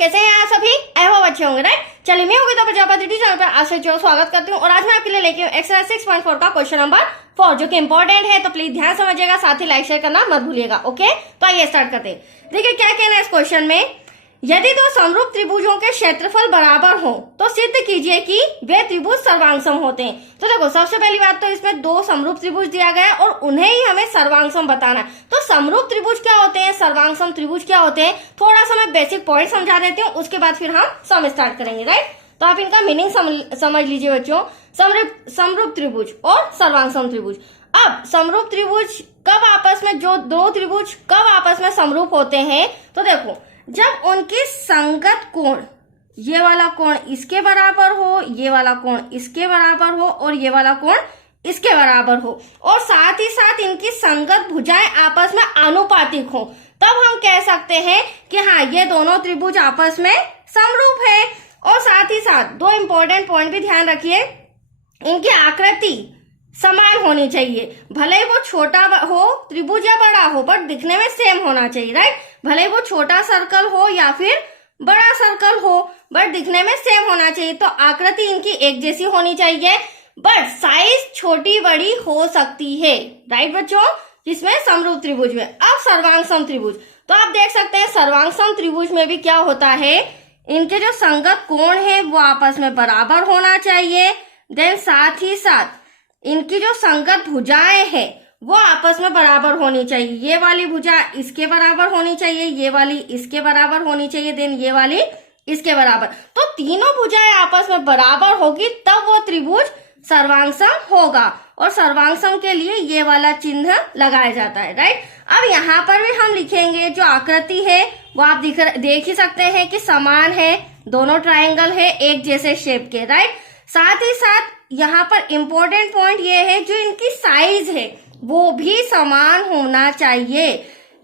कैसे हैं आप सभी? आई होप अच्छे होंगे, राइट। चलिए, मैं होगी तो प्रजापति चैनल पर आप सभी स्वागत करती हूँ और आज मैं आपके लिए लेके एक्सरसाइज 6.4 का क्वेश्चन नंबर 4 जो कि इंपॉर्टेंट है, तो प्लीज ध्यान समझिएगा, साथ ही लाइक शेयर करना मत भूलिएगा। ओके, तो आइए स्टार्ट करते हैं। देखिए क्या कहना है इस क्वेश्चन में, यदि दो समरूप त्रिभुजों के क्षेत्रफल बराबर हो तो सिद्ध कीजिए कि वे त्रिभुज सर्वांगसम होते हैं। तो देखो, सबसे पहली बात तो इसमें दो समरूप त्रिभुज दिया गया है और उन्हें ही हमें सर्वांगसम बताना है। तो समरूप त्रिभुज क्या होते हैं, सर्वांगसम त्रिभुज क्या होते हैं, थोड़ा सा मैं बेसिक पॉइंट समझा देती हूँ, उसके बाद फिर हम सम स्टार्ट करेंगे, राइट। तो आप इनका मीनिंग समझ लीजिए बच्चों। समरूप त्रिभुज और सर्वांगसम त्रिभुज। अब समरूप त्रिभुज कब आपस में, जो दो त्रिभुज कब आपस में समरूप होते हैं, तो देखो जब उनकी संगत कोण, ये वाला कोण इसके बराबर हो, ये वाला कोण इसके बराबर हो और ये वाला कोण इसके बराबर हो, और साथ ही साथ इनकी संगत भुजाएं आपस में आनुपातिक हो, तब हम कह सकते हैं कि हाँ ये दोनों त्रिभुज आपस में समरूप है। और साथ ही साथ दो इंपॉर्टेंट पॉइंट भी ध्यान रखिए, इनकी आकृति समान होनी चाहिए, भले ही वो छोटा हो त्रिभुज या बड़ा हो, बट दिखने में सेम होना चाहिए, राइट। भले ही वो छोटा सर्कल हो या फिर बड़ा सर्कल हो, बट दिखने में सेम होना चाहिए। तो आकृति इनकी एक जैसी होनी चाहिए, बट साइज छोटी बड़ी हो सकती है, राइट बच्चों, जिसमें समरूप त्रिभुज में। अब सर्वांगसम त्रिभुज, तो आप देख सकते हैं सर्वांगसम त्रिभुज में भी क्या होता है, इनके जो संगत कोण है वो आपस में बराबर होना चाहिए। देन साथ ही साथ इनकी जो संगत भुजाएं हैं वो आपस में बराबर होनी चाहिए। ये वाली भुजा इसके बराबर होनी चाहिए, ये वाली इसके बराबर होनी चाहिए, देन ये वाली इसके बराबर। तो तीनों भुजाएं आपस में बराबर होगी तब वो त्रिभुज सर्वांगसम होगा, और सर्वांगसम के लिए ये वाला चिन्ह लगाया जाता है, राइट। अब यहाँ पर भी हम लिखेंगे, जो आकृति है वो आप देख ही सकते हैं कि समान है, दोनों ट्राइंगल है एक जैसे शेप के, राइट। साथ ही साथ यहाँ पर इंपॉर्टेंट पॉइंट ये है, जो इनकी साइज है वो भी समान होना चाहिए।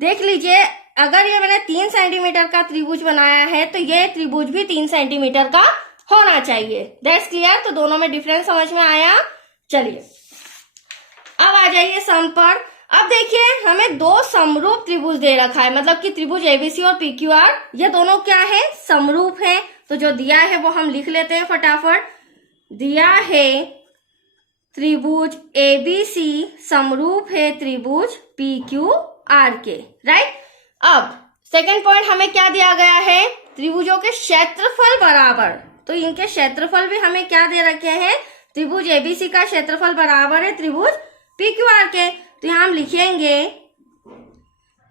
देख लीजिए, अगर ये मैंने 3 सेंटीमीटर का त्रिभुज बनाया है तो ये त्रिभुज भी 3 सेंटीमीटर का होना चाहिए। That's clear. तो दोनों में डिफरेंस समझ में आया। चलिए अब आ जाइए सम पर। अब देखिए, हमें दो समरूप त्रिभुज दे रखा है, मतलब कि त्रिभुज एबीसी और पीक्यूआर, ये दोनों क्या है, समरूप है। तो जो दिया है वो हम लिख लेते हैं फटाफट। दिया है त्रिभुज एबीसी समरूप है त्रिभुज पीक्यूआर के, राइट। अब सेकंड पॉइंट हमें क्या दिया गया है, त्रिभुजों के क्षेत्रफल बराबर। तो इनके क्षेत्रफल भी हमें क्या दे रखे हैं, त्रिभुज एबीसी का क्षेत्रफल बराबर है त्रिभुज पीक्यूआर के। तो यहां हम लिखेंगे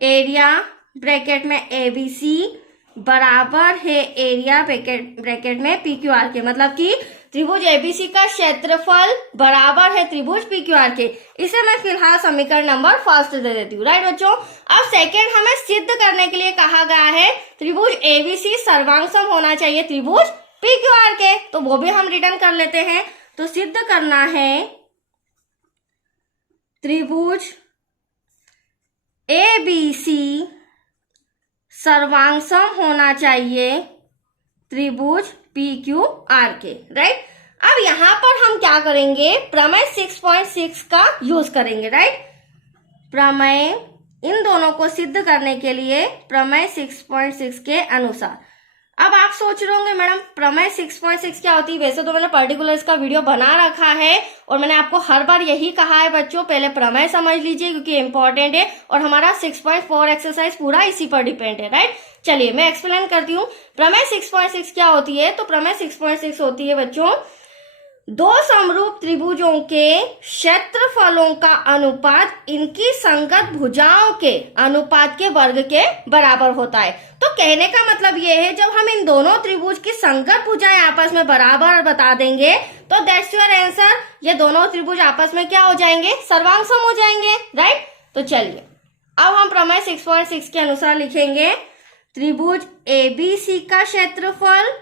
एरिया ब्रैकेट में एबीसी बराबर है एरिया ब्रैकेट में पीक्यूआर के, मतलब कि त्रिभुज एबीसी का क्षेत्रफल बराबर है त्रिभुज पीक्यूआर के। इसे मैं फिलहाल समीकरण नंबर फर्स्ट दे देती हूँ, राइट बच्चों। अब सेकेंड हमें सिद्ध करने के लिए कहा गया है, त्रिभुज एबीसी सर्वांगसम होना चाहिए त्रिभुज पीक्यूआर के, तो वो भी हम रिटर्न कर लेते हैं। तो सिद्ध करना है त्रिभुज एबीसी सर्वांगसम होना चाहिए त्रिभुज पीक्यूआर के, राइट। अब यहां पर हम क्या करेंगे, प्रमेय 6.6 का यूज करेंगे, राइट। प्रमेय इन दोनों को सिद्ध करने के लिए प्रमेय 6.6 के अनुसार। अब आप सोच रहे होंगे मैडम प्रमेय 6.6 क्या होती है। वैसे तो मैंने पर्टिकुलर इसका वीडियो बना रखा है और मैंने आपको हर बार यही कहा है बच्चों, पहले प्रमेय समझ लीजिए क्योंकि इंपॉर्टेंट है, और हमारा 6.4 एक्सरसाइज पूरा इसी पर डिपेंड है, राइट। चलिए मैं एक्सप्लेन करती हूँ प्रमेय 6.6 क्या होती है। तो प्रमेय 6.6 होती है बच्चों, दो समरूप त्रिभुजों के क्षेत्रफलों का अनुपात इनकी संगत भुजाओं के अनुपात के वर्ग के बराबर होता है। तो कहने का मतलब ये है, जब हम इन दोनों त्रिभुज की संगत भुजाएं आपस में बराबर बता देंगे तो दैट्स योर आंसर, ये दोनों त्रिभुज आपस में क्या हो जाएंगे, सर्वांगसम हो जाएंगे, राइट। तो चलिए अब हम प्रमेय 6.6 के अनुसार लिखेंगे, त्रिभुज एबीसी का क्षेत्रफल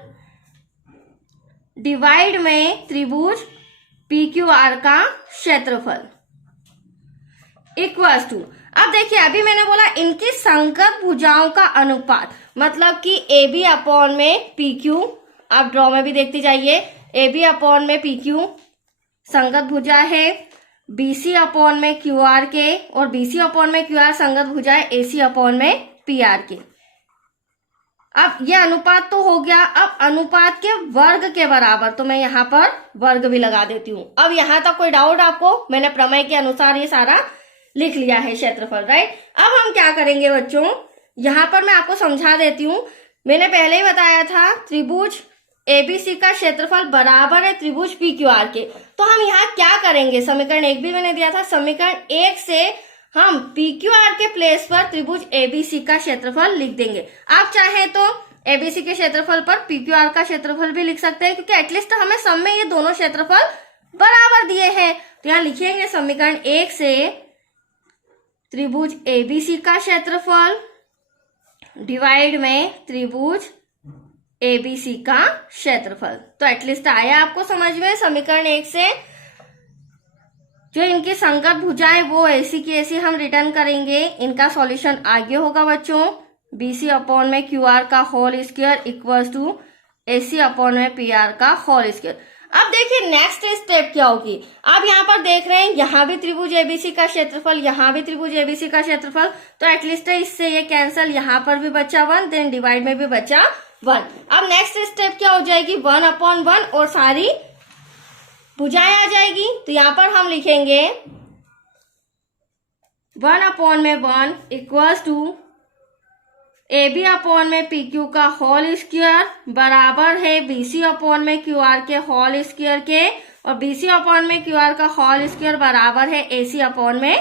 डिवाइड में त्रिभुज पीक्यूआर का क्षेत्रफल इक्वल्स टू। अब देखिए, अभी मैंने बोला इनकी संगत भुजाओं का अनुपात, मतलब कि ए बी अपॉन में पी क्यू, आप ड्रॉ में भी देखते जाइए, ए बी अपॉन में पी क्यू संगत भुजा है, बीसी अपॉन में क्यू आर के, और बीसी अपॉन में क्यू आर संगत भुजा है एसी अपॉन में पी आर के। अब ये अनुपात तो हो गया, अब अनुपात के वर्ग के बराबर, तो मैं यहाँ पर वर्ग भी लगा देती हूँ। अब यहाँ तक कोई डाउट आपको? मैंने प्रमेय के अनुसार ये सारा लिख लिया है क्षेत्रफल, राइट। अब हम क्या करेंगे बच्चों, यहाँ पर मैं आपको समझा देती हूँ। मैंने पहले ही बताया था त्रिभुज एबीसी का क्षेत्रफल बराबर है त्रिभुज पीक्यूआर के। तो हम यहाँ क्या करेंगे, समीकरण 1 भी मैंने दिया था, समीकरण 1 से हम पीक्यूआर के प्लेस पर त्रिभुज एबीसी का क्षेत्रफल लिख देंगे। आप चाहे तो एबीसी के क्षेत्रफल पर पीक्यूआर का क्षेत्रफल भी लिख सकते हैं, क्योंकि एटलीस्ट हमें सब में ये दोनों क्षेत्रफल बराबर दिए हैं। तो यहाँ लिखेंगे समीकरण 1 से त्रिभुज एबीसी का क्षेत्रफल डिवाइड में त्रिभुज एबीसी का क्षेत्रफल। तो एटलीस्ट आया आपको समझ में। समीकरण 1 से जो इनकी संगत भुजाएं वो ऐसी की ऐसी हम रिटर्न करेंगे। इनका सॉल्यूशन आगे होगा बच्चों, बीसी अपॉन में क्यूआर का whole square equals to AC upon में पीआर का होल स्क्वायर। अब देखिए नेक्स्ट स्टेप क्या होगी। आप यहाँ पर देख रहे हैं यहाँ भी त्रिभुज एबीसी का क्षेत्रफल, यहाँ भी त्रिभुज एबीसी का क्षेत्रफल, तो एटलीस्ट इससे ये कैंसिल, यहाँ पर भी बचा 1, देन डिवाइड में भी बचा 1। अब नेक्स्ट स्टेप क्या हो जाएगी, 1/1 और सारी भुजाएं आ जाएगी। तो यहाँ पर हम लिखेंगे 1/1 इक्वल्स टू AB अपॉन में PQ का होल स्क्वायर बराबर है BC अपॉन में QR के होल स्क्वायर के, और BC अपॉन में QR का होल स्क्वायर बराबर है AC अपॉन में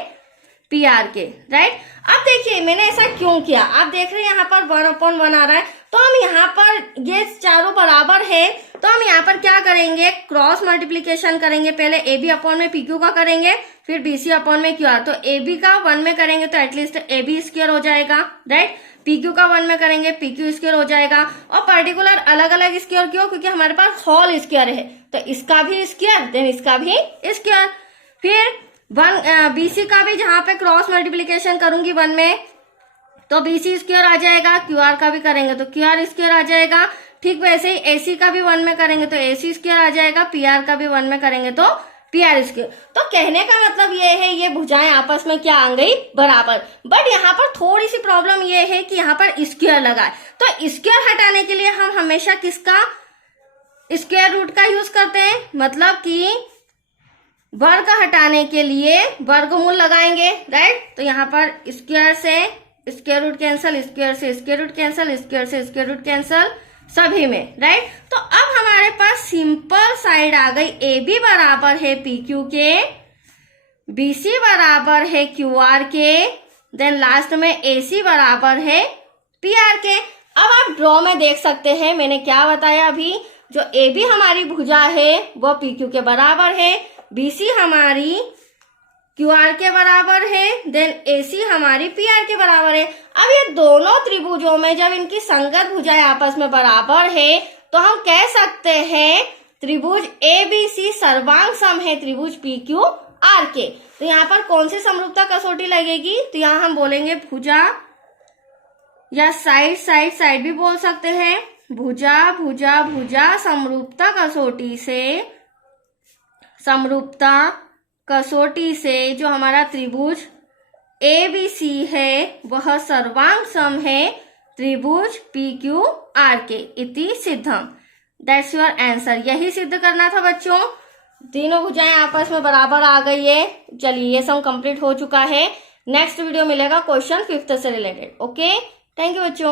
PR के, राइट। अब देखिए मैंने ऐसा क्यों किया, आप देख रहे हैं यहाँ पर 1/1 आ रहा है, तो हम यहाँ पर ये चारों बराबर है, तो हम यहाँ पर क्या करेंगे, क्रॉस मल्टीप्लीकेशन करेंगे। पहले AB अपॉन में PQ का करेंगे, फिर BC अपॉन में QR। तो AB का 1 में करेंगे तो एटलीस्ट AB स्क्वायर हो जाएगा, राइट। PQ का 1 में करेंगे PQ स्क्वायर हो जाएगा, और पर्टिकुलर अलग अलग स्क्वायर क्यों, क्योंकि हमारे पास होल स्क्वायर है, तो इसका भी स्क्वायर देन इसका भी स्क्वायर। फिर BC का भी जहां पे क्रॉस मल्टीप्लीकेशन करूंगी 1 में तो BC स्क्वायर आ जाएगा, QR का भी करेंगे तो QR स्क्वायर आ जाएगा। ठीक वैसे ही AC का भी 1 में करेंगे तो AC स्क्वायर आ जाएगा, PR का भी 1 में करेंगे तो PR स्क्वायर। तो कहने का मतलब ये है ये भुजाएं आपस में क्या आ गई, बराबर। बट यहाँ पर थोड़ी सी प्रॉब्लम ये है कि यहाँ पर स्क्वायर लगा है, तो स्क्वायर हटाने के लिए हम हमेशा किसका स्क्वायर रूट का यूज करते हैं, मतलब कि वर्ग हटाने के लिए वर्गमूल लगाएंगे, राइट। तो यहाँ पर स्क्वायर से स्क्वायर रूट कैंसल, स्क्वायर से स्क्वायर रूट कैंसल, स्क्वायर से स्क्वायर रूट कैंसल, सभी में, राइट। तो अब हमारे पास सिंपल साइड आ गई, AB बराबर है PQ के, BC बराबर है QR के, देन लास्ट में AC बराबर है PR के। अब आप ड्रॉ में देख सकते हैं मैंने क्या बताया अभी, जो AB हमारी भुजा है वो PQ के बराबर है, BC हमारी QR के बराबर है, देन AC हमारी PR के बराबर है। अब ये दोनों त्रिभुजों में जब इनकी संगत भुजाएं आपस में बराबर है तो हम कह सकते हैं त्रिभुज ABC सर्वांग सम है त्रिभुज PQR के। तो यहाँ पर कौन सी समरूपता कसौटी लगेगी, तो यहाँ हम बोलेंगे भुजा, या साइड भी बोल सकते हैं, भुजा भुजा भुजा समरूपता कसौटी से जो हमारा त्रिभुज ABC है वह सर्वांग सम है त्रिभुज PQR के, इति सिद्धम। That's your answer. यही सिद्ध करना था बच्चों, तीनों भुजाएं आपस में बराबर आ गई है। चलिए ये सम कंप्लीट हो चुका है। नेक्स्ट वीडियो मिलेगा क्वेश्चन 5th से रिलेटेड। ओके, थैंक यू बच्चों।